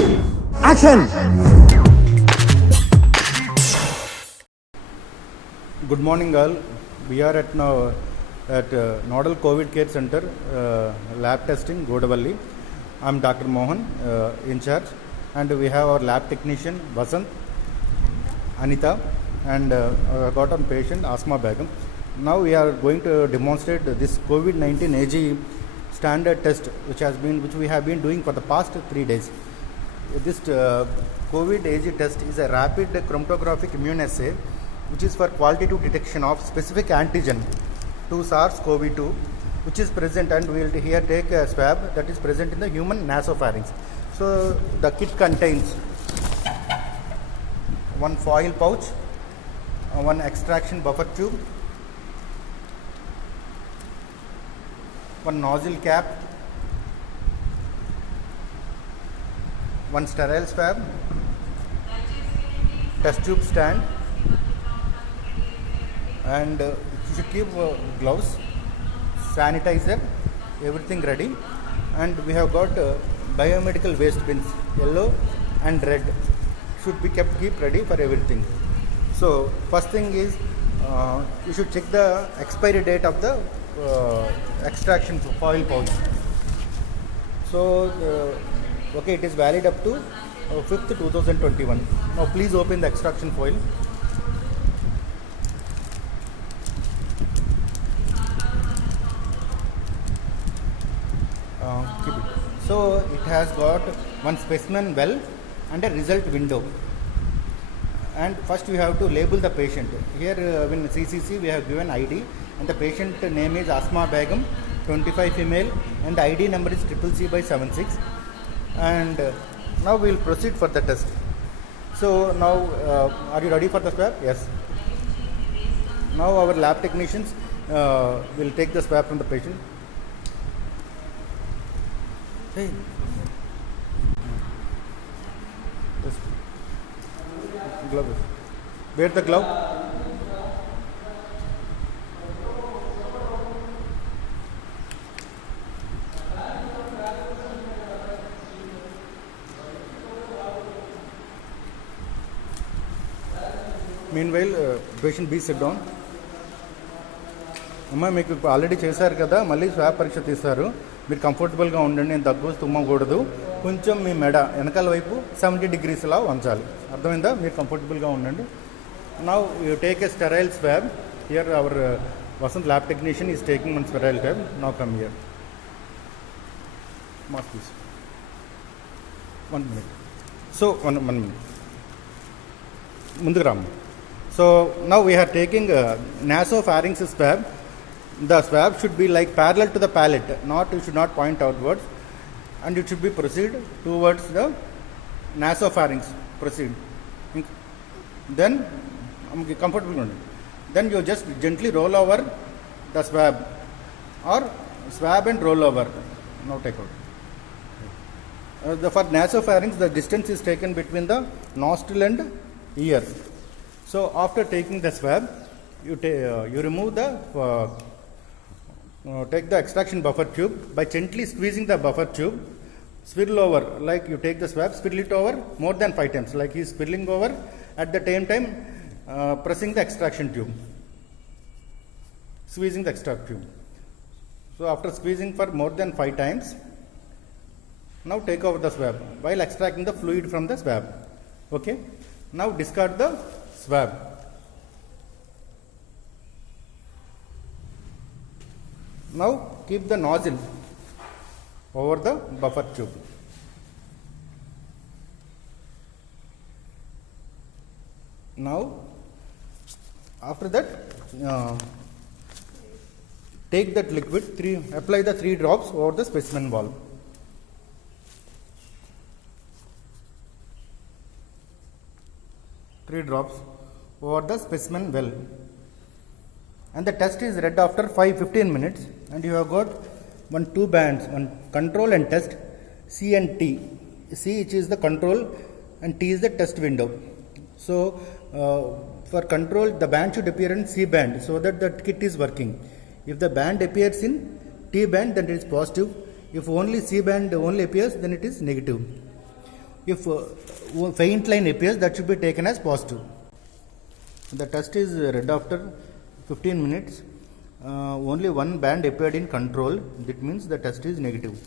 Action! Good morning, all. We are at now at Nodal COVID Care Center, lab testing, Godavalli. I am Dr. Mohan, in charge, and we have our lab technician Vasant, Anita, and got on patient Asma Begum. Now we are going to demonstrate this COVID-19 AG standard test, which we have been doing for the past 3 days. This COVID AG test is a rapid chromatographic immune assay, which is for qualitative detection of specific antigen to SARS-CoV-2, which is present, and we will here take a swab that is present in the human nasopharynx. So the kit contains one foil pouch, one extraction buffer tube, one nozzle cap, one sterile swab, test tube stand, and you should keep gloves, sanitizer, everything ready. And we have got biomedical waste bins, yellow and red, should be keep ready for everything. So first thing is you should check the expiry date of the extraction foil pouch. So okay, it is valid up to 5th 2021. Now please open the extraction foil. Keep it. So it has got one specimen well and a result window. And first we have to label the patient. Here in CCC we have given ID, and the patient name is Asma Begum, 25 female, and the ID number is CCC/76. And now we will proceed for the test. So now are you ready for the swab? Yes. Now our lab technicians will take the swab from the patient. Hey. Just glove. Wear the glove. Meanwhile, patient B sit down. అమ్మ మీకు ఇప్పుడు already చేశారు కదా, మళ్ళీ swab పరీక్ష తీస్తారు. మీరు కంఫర్టబుల్గా ఉండండి, నేను దగ్గు తుమ్మకూడదు. కొంచెం మీ మెడ వెనకాల వైపు 70 degrees లా వంచాలి. అర్థమైందా? మీరు కంఫర్టబుల్గా ఉండండి. Now you take a sterile swab. Here our Vasant lab technician is taking one sterile swab. Now come here. Mask please. 1 minute. So one minute. ముందుకు రాము. So now we are taking nasopharynx swab. The swab should be like parallel to the palate, you should not point outwards, and it should be proceed towards the nasopharynx. Proceed. Then comfortable. Then you just gently roll over the swab, or swab and roll over. Now take out. For nasopharynx, the distance is taken between the nostril and ear. So after taking the swab, you remove the take the extraction buffer tube by gently squeezing the buffer tube. Swirl over, like you take the swab, swirl it over more than 5 times, like he is swirling over. At the same time, pressing the extraction tube, squeezing the extract tube. So after squeezing for more than 5 times, now take over the swab while extracting the fluid from the swab. Okay. Now discard the swab. Now keep the nozzle over the buffer tube. Now after that, take that liquid, apply the 3 drops over the specimen wall. Three drops over the specimen well. And the test is read after 15 minutes, and you have got 2 bands, one control and test, C and T. C, which is the control, and T is the test window. So for control, the band should appear in C band so that the kit is working. If the band appears in T band, then it is positive. If only C band only appears, then it is negative. If faint line appears, that should be taken as positive. The test is read after 15 minutes. Only one band appeared in control. That means the test is negative.